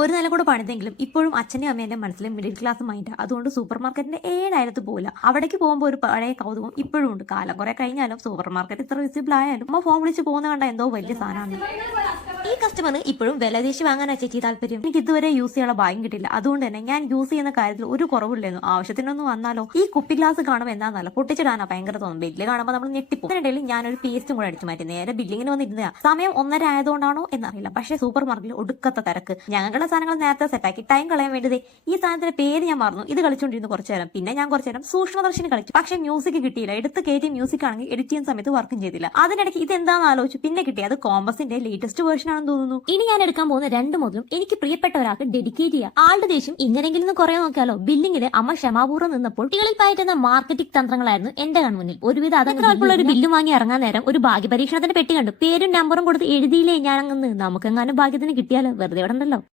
ഒരു നില കൂടെ പണിതെങ്കിലും ഇപ്പോഴും അച്ഛൻ്റെയും അമ്മേന്റെ മനസ്സിൽ മിഡിൽ ക്ലാസ് മൈൻഡ്. അതുകൊണ്ട് സൂപ്പർ മാർക്കറ്റിന്റെ ഏഴായിരത്ത് പോകില്ല. അവിടേക്ക് പോകുമ്പോൾ ഒരു പഴയ കൗതുകം ഇപ്പോഴും ഉണ്ട്. കാലം കുറെ കഴിഞ്ഞാലും സൂപ്പർ മാർക്കറ്റ് ഇത്ര വിസിബിൾ ആയാലും അമ്മ ഫോൺ വിളിച്ച് പോകുന്ന കണ്ട എന്തോ വലിയ സാധനമാണ്. ഈ കസ്റ്റമറിന് ഇപ്പോഴും വിലദേശി വാങ്ങാനാ ചേച്ചി താല്പര്യം. എനിക്ക് ഇതുവരെ യൂസ് ചെയ്യാനുള്ള ഭാഗ്യം കിട്ടില്ല. അതുകൊണ്ട് തന്നെ ഞാൻ യൂസ് ചെയ്യുന്ന കാര്യത്തിൽ ഒരു കുറവില്ലായിരുന്നു. ആവശ്യത്തിനൊന്നും വന്നാലോ ഈ കുപ്പി ഗ്ലാസ് കാണുമ്പോൾ എന്താണെന്നല്ല പൊട്ടിച്ചിടാനാ ഭയങ്കര തോന്നും. ബില്ല് കാണുമ്പോൾ നമ്മൾ ഞെട്ടിപ്പോ. അതിനിടയിൽ ഞാനൊരു പേസ്റ്റും കൂടെ അടിച്ചു മാറ്റി നേരെ ബില്ലിങ്ങിന് വന്നിരുന്നതാ. സമയം 1:30 ആയതുകൊണ്ടാണോ എന്നറിയില്ല. പക്ഷേ സൂപ്പർ മാർക്കറ്റിൽ ഒടുക്കത്തെ തിരക്ക്. ഞങ്ങളുടെ സാധനങ്ങൾ നേരത്തെ സെറ്റാക്കി ടൈം കളയാൻ വേണ്ടത് ഈ സാധനത്തിന്റെ പേര് ഞാൻ മറന്നു. ഇത് കളിച്ചുകൊണ്ടിരുന്നു കുറച്ചു നേരം. പിന്നെ ഞാൻ കുറച്ചു നേരം സൂക്ഷ്മദർശിനി കളിച്ചു. പക്ഷെ മ്യൂസിക് കിട്ടിയില്ല. എടുത്ത് കയറ്റി മ്യൂസിക് ആണെങ്കിൽ എഡിറ്റ് ചെയ്യുന്ന സമയത്ത് വർക്കും ചെയ്തില്ല. അതിനിടയ്ക്ക് ഇത് എന്താണെന്ന് ആലോചിച്ചു. പിന്നെ കിട്ടി അത് കോമ്പസിന്റെ ലേറ്റസ്റ്റ് വേർഷൻ ആണെന്ന് തോന്നുന്നു. ഇനി ഞാൻ എടുക്കാൻ പോകുന്ന 2 മുതലും എനിക്ക് പ്രിയപ്പെട്ട ഒരാൾക്ക് ഡെഡിക്കേറ്റ് ചെയ്യാം. ആളുടെ ദേഷ്യം ഇങ്ങനെങ്കിലും കുറെ നോക്കിയാലോ. ബില്ലിങ്ങില് അമ്മ ക്ഷമാപൂർവ്വം നിന്നപ്പോൾ കുട്ടികളിൽ പയറ്റുന്ന മാർക്കറ്റിംഗ് തന്ത്രങ്ങളായിരുന്നു എന്റെ കൺമുന്നിൽ. ഒരുവിധം അതൊക്കെ ഒരു ബില്ല് വാങ്ങി ഇറങ്ങാൻ നേരം ഒരു ഭാഗ്യപരീക്ഷണത്തിന്റെ പെട്ടി കണ്ടു. പേരും നമ്പറും കൊടുത്ത് എഴുതിയില്ലേ ഞാൻ അങ്ങ്. നമുക്കെങ്ങാനും ഭാഗ്യത്തിന് കിട്ടിയാലോ. വെറുതെ ഇവിടെ ഉണ്ടല്ലോ.